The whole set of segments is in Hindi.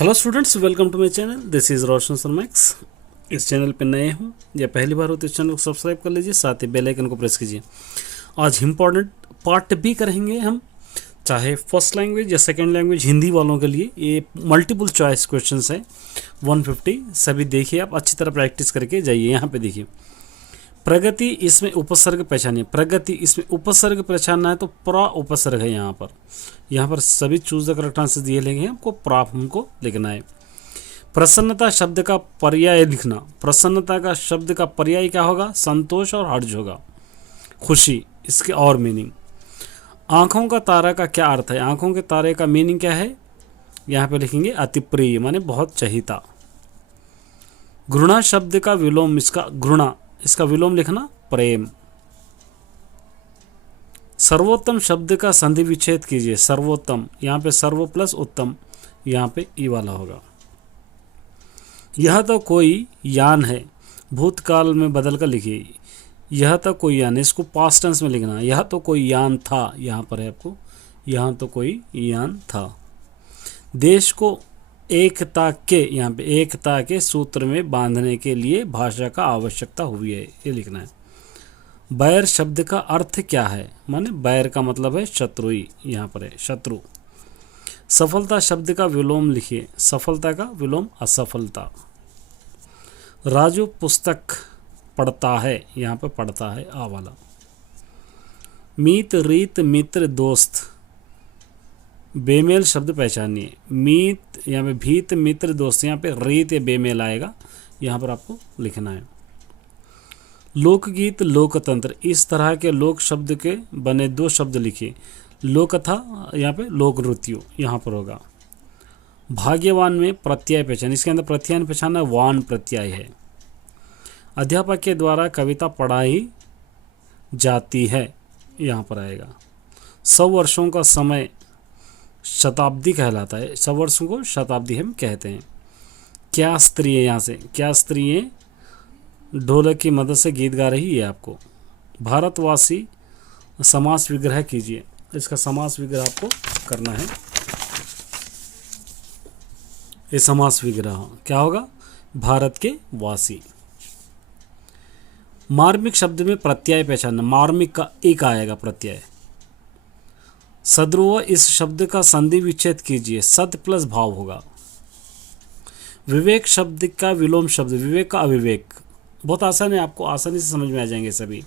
Hello students, welcome to my channel. This is Roshan शर्मैक्स। इस चैनल पे नए हो या पहली बार हो तो इस चैनल को सब्सक्राइब कर लीजिए, साथ ही बेल आइकन को प्रेस कीजिए। आज इम्पॉर्टेंट पार्ट भी करेंगे हम, चाहे फर्स्ट लैंग्वेज या सेकंड लैंग्वेज हिंदी वालों के लिए। ये मल्टीपल चॉइस क्वेश्चंस है 150। सभी देखिए, आप अच्छी तरह प्रैक्टिस करके जाइए। यहाँ पे देखिए, प्रगति इसमें उपसर्ग पहचानिए। प्रगति इसमें उपसर्ग पहचानना है तो प्रा उपसर्ग है। यहाँ पर सभी चूज द करेक्ट आंसर दिए लेंगे, हमको प्रा हमको लिखना है। प्रसन्नता शब्द का पर्याय लिखना। प्रसन्नता का शब्द का पर्याय क्या होगा? संतोष और हर्ष होगा, खुशी। इसके और मीनिंग। आंखों का तारा का क्या अर्थ है? आंखों के तारे का मीनिंग क्या है? यहाँ पे लिखेंगे अति प्रिय, माने बहुत चहिता। घृणा शब्द का विलोम, इसका घृणा, इसका विलोम लिखना प्रेम। सर्वोत्तम शब्द का संधि विच्छेद कीजिए। सर्वोत्तम, यहाँ पे सर्व प्लस उत्तम, यहाँ पे ई वाला होगा। यह तो कोई यान है, भूतकाल में बदल कर लिखिए। यह तो कोई यान है, इसको पास्ट टेंस में लिखना। यह तो कोई यान था, यहाँ पर है आपको, यहाँ तो कोई यान था। देश को एकता के, यहाँ पे एकता के सूत्र में बांधने के लिए भाषा का आवश्यकता हुई है, ये लिखना है। बैर शब्द का अर्थ क्या है? माने बैर का मतलब है शत्रु, यहाँ पर है शत्रु। सफलता शब्द का विलोम लिखिए। सफलता का विलोम असफलता। राजू पुस्तक पढ़ता है, यहाँ पे पढ़ता है आ वाला। मीत रीत मित्र दोस्त, बेमेल शब्द पहचानिए। मीत, यहाँ पे भीत मित्र दोस्त, यहाँ पे रीत या बेमेल आएगा, यहाँ पर आपको लिखना है। लोकगीत लोकतंत्र, इस तरह के लोक शब्द के बने दो शब्द लिखिए। लोकथा, यहाँ पे लोक नृत्य, यहाँ पर होगा। भाग्यवान में प्रत्यय पहचान, इसके अंदर प्रत्यय पहचानना वान प्रत्यय है। अध्यापक के द्वारा कविता पढ़ाई जाती है, यहाँ पर आएगा। 100 वर्षों का समय शताब्दी कहलाता है। 100 वर्षों को शताब्दी हम कहते हैं। क्या स्त्री है, यहाँ से क्या स्त्री है ढोलक की मदद से गीत गा रही है आपको। भारतवासी समास विग्रह कीजिए। इसका समास विग्रह आपको करना है। ये समास विग्रह क्या होगा? भारत के वासी। मार्मिक शब्द में प्रत्यय पहचानना। मार्मिक का एक आएगा प्रत्यय। सद्रुव, इस शब्द का संधि विच्छेद कीजिए। सद प्लस भाव होगा। विवेक शब्द का विलोम शब्द, विवेक का अविवेक। बहुत आसान है, आपको आसानी से समझ में आ जाएंगे सभी।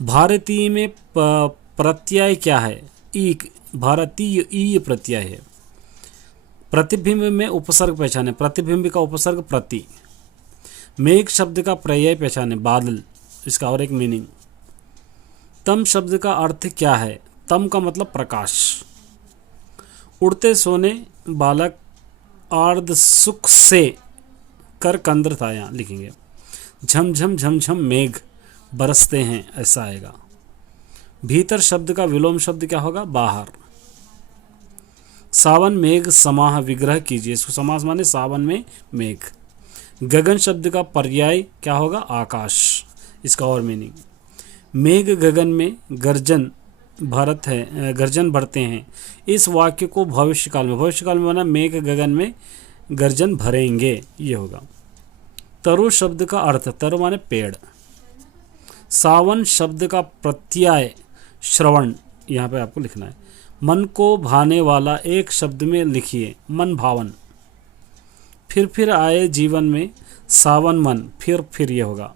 भारतीय में प्रत्यय क्या है? ई, भारतीय ई प्रत्यय है। प्रतिबिंब में उपसर्ग पहचाने। प्रतिबिंब का उपसर्ग प्रति। मेघ शब्द का पर्याय पहचाने, बादल, इसका और एक मीनिंग। तम शब्द का अर्थ क्या है? तम का मतलब प्रकाश। उड़ते सोने बालक आर्द सुख से कर कंद्र था, यहाँ लिखेंगे। झमझम झमझम मेघ बरसते हैं, ऐसा आएगा। भीतर शब्द का विलोम शब्द क्या होगा? बाहर। सावन मेघ समाह विग्रह कीजिए। इसको समास माने सावन में मेघ। गगन शब्द का पर्याय क्या होगा? आकाश, इसका और मीनिंग। मेघ गगन में गर्जन भरत है, गर्जन भरते हैं। इस वाक्य को भविष्यकाल में, भविष्यकाल में बना मेघ गगन में गर्जन भरेंगे, ये होगा। तरु शब्द का अर्थ, तरु माने पेड़। सावन शब्द का प्रत्यय श्रवण, यहाँ पे आपको लिखना है। मन को भाने वाला एक शब्द में लिखिए, मन भावन। फिर आए जीवन में सावन मन, फिर ये होगा।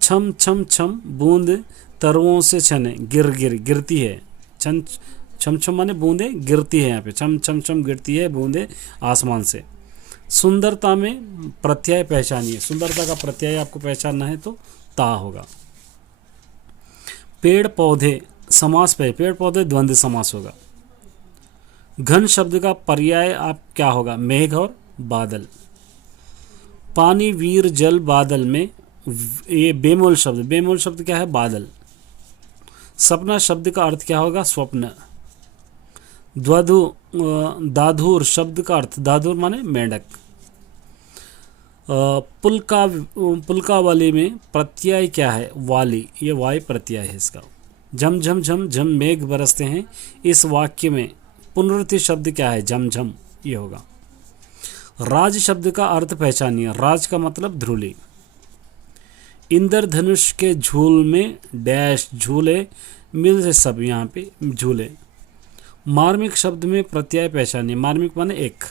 छम छम छम बूंद तरुओं से छने, गिर गिर गिरती है। छम छम माने बूंदे गिरती है, यहाँ पे छम छम छम गिरती है बूंदे आसमान से। सुंदरता में प्रत्यय पहचानिए। सुंदरता का प्रत्यय आपको पहचानना है तो ता होगा। पेड़ पौधे समास पे, पेड़ पौधे द्वंद्व समास होगा। घन शब्द का पर्याय आप क्या होगा? मेघ और बादल। पानी वीर जल बादल में, ये बेमोल शब्द, बेमोल शब्द क्या है? बादल। सपना शब्द का अर्थ क्या होगा? स्वप्न। दाधुर शब्द का अर्थ, दाधुर माने मेंढक। पुलकावली में प्रत्यय क्या है? वाली, ये वाय प्रत्यय है इसका। झम झम झम झम मेघ बरसते हैं, इस वाक्य में पुनरुक्ति शब्द क्या है? झम झम, ये होगा। राज शब्द का अर्थ पहचानिए। राज का मतलब ध्रुली। इंद्रधनुष के झूल में डैश झूले मिल से सब, यहाँ पे झूले। मार्मिक शब्द में प्रत्यय पहचानिए। मार्मिक माने एक।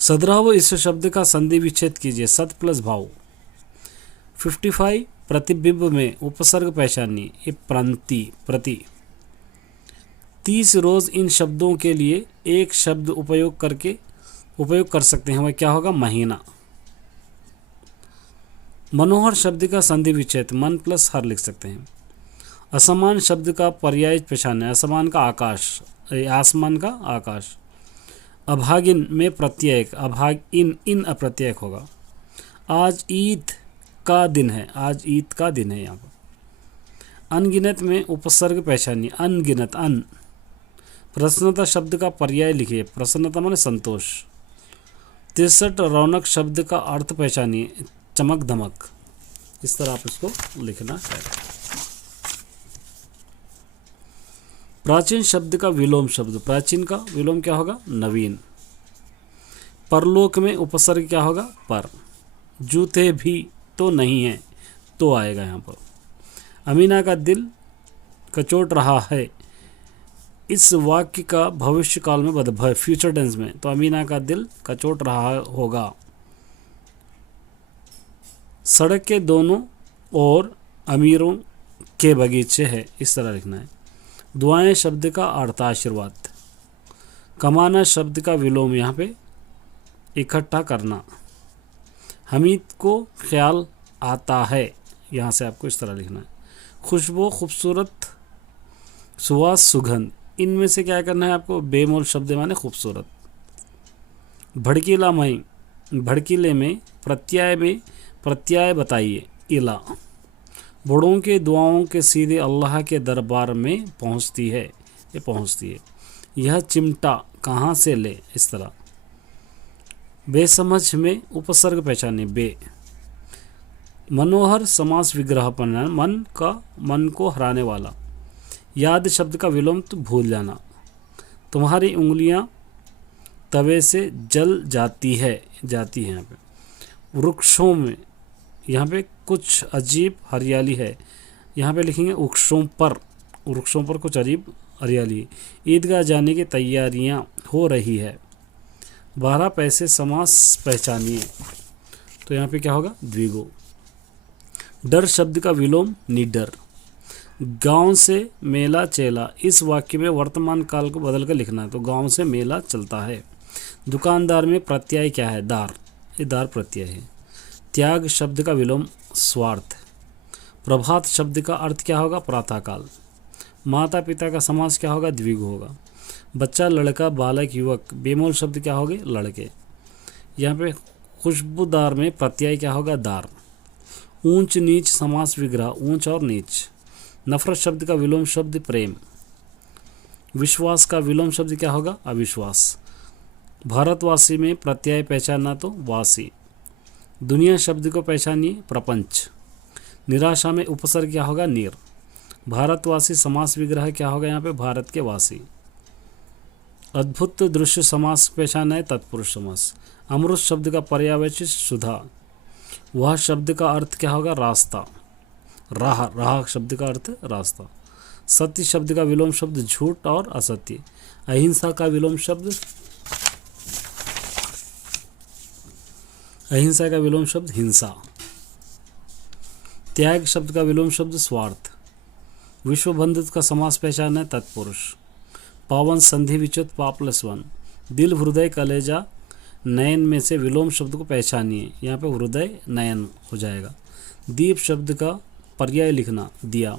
सद्भाव इस शब्द का संधि विच्छेद कीजिए। सत प्लस भाव। 55 प्रतिबिंब में उपसर्ग पहचानिए। ये प्रति। 30 रोज इन शब्दों के लिए एक शब्द उपयोग कर सकते हैं, वह क्या होगा? महीना। मनोहर शब्द का संधि विच्छेद मन प्लस हर लिख सकते हैं। असमान शब्द का पर्याय पहचाने। असमान का आकाश, आसमान का आकाश। अभागिन में प्रत्यय, इन अप्रत्यय होगा। आज ईद का दिन है। आज ईद का दिन है यहाँ पर। अनगिनत में उपसर्ग पहचानिए। अनगिनत अन। प्रसन्नता शब्द का पर्याय लिखिए। प्रसन्नता माने संतोष। 63 रौनक शब्द का अर्थ पहचानिए। चमक धमक। इस तरह आप इसको लिखना है। प्राचीन शब्द का विलोम शब्द। प्राचीन का विलोम क्या होगा? नवीन। परलोक में उपसर्ग क्या होगा? पर। जूते भी तो नहीं है, तो आएगा यहाँ पर। अमीना का दिल कचोट रहा है। इस वाक्य का भविष्य काल में फ्यूचर टेंस में, तो अमीना का दिल कचोट रहा होगा। सड़क के दोनों ओर अमीरों के बगीचे हैं, इस तरह लिखना है। दुआएं शब्द का अर्थ आशीर्वाद। कमाना शब्द का विलोम यहाँ पे इकट्ठा करना। हमीद को ख्याल आता है, यहाँ से आपको इस तरह लिखना है। खुशबू खूबसूरत, सुवास सुगंध। इनमें से क्या करना है आपको? बेमोल शब्द माने खूबसूरत। भड़कीला मई, भड़कीले में प्रत्यय बताइए। इला। बड़ों के दुआओं के सीधे अल्लाह के दरबार में पहुँचती है। ये पहुँचती है। यह चिमटा कहाँ से ले, इस तरह। बेसमझ में उपसर्ग पहचाने। बे। मनोहर समास विग्रह पर मन को हराने वाला। याद शब्द का विलोम तो भूल जाना। तुम्हारी उंगलियां तवे से जल जाती है यहाँ पे। वृक्षों में, यहाँ पे कुछ अजीब हरियाली है, यहाँ पे लिखेंगे वृक्षों पर कुछ अजीब हरियाली। ईदगाह जाने की तैयारियां हो रही है। 12 पैसे समास पहचानिए। तो यहाँ पे क्या होगा? द्विगु। डर शब्द का विलोम निडर। गांव से मेला चला। इस वाक्य में वर्तमान काल को बदल कर लिखना है, तो गांव से मेला चलता है। दुकानदार में प्रत्यय क्या है? दार। ये दार प्रत्यय है। त्याग शब्द का विलोम स्वार्थ। प्रभात शब्द का अर्थ क्या होगा? प्रातःकाल। माता पिता का समास क्या होगा? द्विगु होगा। बच्चा, लड़का, बालक, युवक। बेमोल शब्द क्या होंगे? लड़के। यहाँ पे खुशबूदार में प्रत्यय क्या होगा? दार। ऊंच नीच समास विग्रह। ऊंच और नीच। नफरत शब्द का विलोम शब्द प्रेम। विश्वास का विलोम शब्द क्या होगा? अविश्वास। भारतवासी में प्रत्यय पहचानना, तो वासी। दुनिया शब्द को पहचानिए। प्रपंच। निराशा में उपसर्ग क्या होगा? नीर। भारतवासी समास विग्रह क्या होगा? यहाँ पे भारत के वासी। अद्भुत दृश्य समास पहचाना है। तत्पुरुष समास। अमृत शब्द का पर्यायवाची सुधा। वह शब्द का अर्थ क्या होगा? रास्ता। राह शब्द का अर्थ रास्ता। सत्य शब्द का विलोम शब्द झूठ और असत्य। अहिंसा का विलोम शब्द हिंसा। त्याग शब्द का विलोम शब्द स्वार्थ। विश्व बंधुत्व का समास पहचान है। तत्पुरुष। पावन संधि विच्युत पा प्लस 1। दिल, हृदय, कलेजा, नयन में से विलोम शब्द को पहचानिए। यहाँ पे हृदय नयन हो जाएगा। दीप शब्द का पर्याय लिखना। दिया।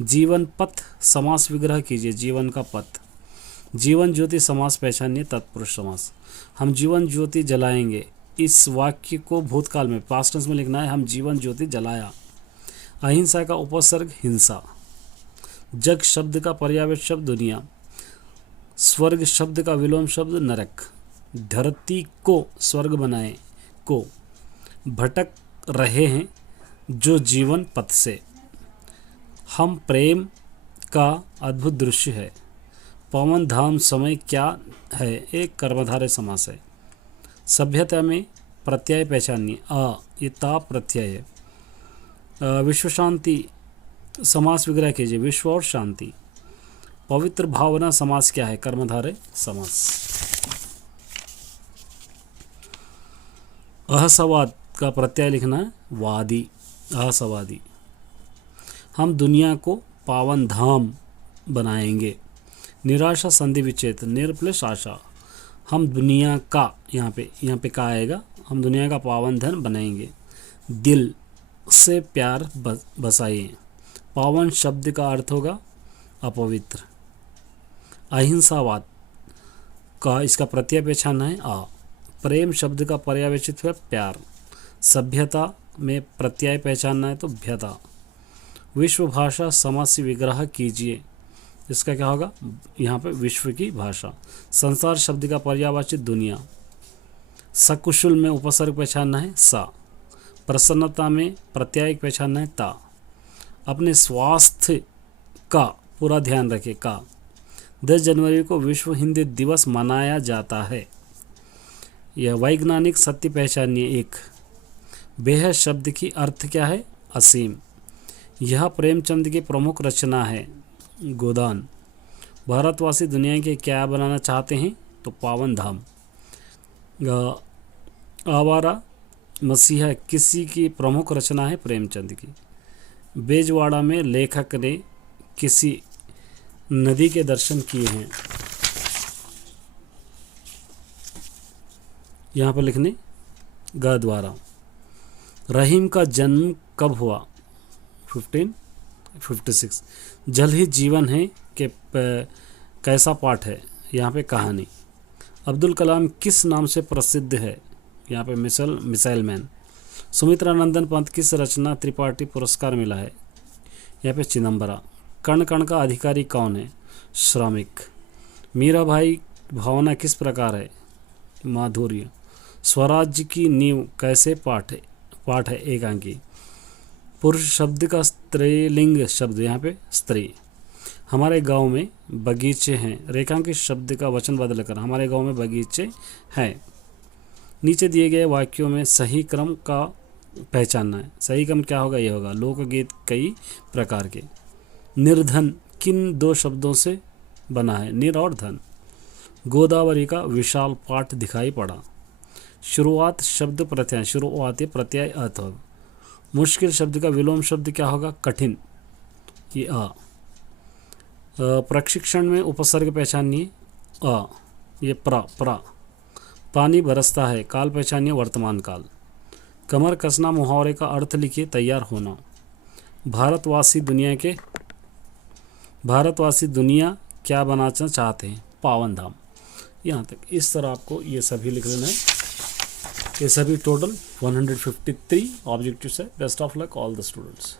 जीवन पथ समास विग्रह कीजिए। जीवन का पथ। जीवन ज्योति समास पहचानिए। तत्पुरुष समास। हम जीवन ज्योति जलाएंगे। इस वाक्य को भूतकाल में पास्ट टेंस में लिखना है। हम जीवन ज्योति जलाया। अहिंसा का उपसर्ग हिंसा। जग शब्द का पर्यायवाची शब्द दुनिया। स्वर्ग शब्द का विलोम शब्द नरक। धरती को स्वर्ग बनाए। को। भटक रहे हैं जो जीवन पथ से। हम प्रेम का अद्भुत दृश्य है। पवन धाम समय क्या है? एक कर्मधारय समास है। सभ्यता में प्रत्यय पहचानिए। ये ता प्रत्यय है। विश्व शांति समास विग्रह कीजिए। विश्व और शांति। पवित्र भावना समास क्या है? कर्मधारय समास। असवाद का प्रत्यय लिखना है वादी। असवादी। हम दुनिया को पावन धाम बनाएंगे। निराशा संधि विच्छेद। निर प्लस आशा। हम दुनिया का, यहाँ पे का आएगा, हम दुनिया का पावन धन बनाएंगे। दिल से प्यार बसाइए। पावन शब्द का अर्थ होगा अपवित्र। अहिंसावाद का इसका प्रत्यय पहचानना है आ। प्रेम शब्द का पर्यायवाचित है प्यार। सभ्यता में प्रत्यय पहचानना है तो भ्यता। विश्व भाषा समास विग्रह कीजिए। इसका क्या होगा? यहाँ पे विश्व की भाषा। संसार शब्द का पर्यायवाचित दुनिया। सकुशल में उपसर्ग पहचानना है सा। प्रसन्नता में प्रत्यय पहचानना है ता। अपने स्वास्थ्य का पूरा ध्यान रखें का। 10 जनवरी को विश्व हिंदी दिवस मनाया जाता है। यह वैज्ञानिक सत्य पहचानिए। एक बेहद शब्द की अर्थ क्या है? असीम। यह प्रेमचंद की प्रमुख रचना है गोदान। भारतवासी दुनिया के क्या बनाना चाहते हैं? तो पावन धाम। आवारा मसीहा किसी की प्रमुख रचना है? प्रेमचंद की। बेजवाड़ा में लेखक ने किसी नदी के दर्शन किए हैं। यहाँ पर लिखने ग द्वारा। रहीम का जन्म कब हुआ? 1556। जल ही जीवन है कि कैसा पाठ है? यहाँ पे कहानी। अब्दुल कलाम किस नाम से प्रसिद्ध है? यहाँ पे मिसाइल मैन। सुमित्रा नंदन पंत किस रचना त्रिपाठी पुरस्कार मिला है? यहाँ पे चिदम्बरा। कण कण का अधिकारी कौन है? श्रमिक। मीराबाई भावना किस प्रकार है? माधुर्य। स्वराज्य की नींव कैसे पाठ है एकांकी। पुरुष शब्द का स्त्रीलिंग शब्द यहाँ पे स्त्री। हमारे गांव में बगीचे हैं। रेखांकित शब्द का वचन बदलकर हमारे गांव में बगीचे हैं। नीचे दिए गए वाक्यों में सही क्रम का पहचानना है। सही क्रम क्या होगा? ये होगा लोकगीत कई प्रकार के। निर्धन किन 2 शब्दों से बना है? निर और धन। गोदावरी का विशाल पाठ दिखाई पड़ा। शुरुआत शब्द प्रत्यय। शुरुआत प्रत्यय अर्थ होगा। मुश्किल शब्द का विलोम शब्द क्या होगा? कठिन। ये आ। प्रशिक्षण में उपसर्ग पहचानिए आ। ये प्रा। पानी बरसता है। काल पहचानिए वर्तमान काल। कमर कसना मुहावरे का अर्थ लिखिए तैयार होना। भारतवासी दुनिया क्या बनाना चाहते हैं? पावन धाम। यहाँ तक इस तरह आपको ये सभी लिख लेना है। ये सभी टोटल 153 ऑब्जेक्टिव्स है। Best of luck all the students.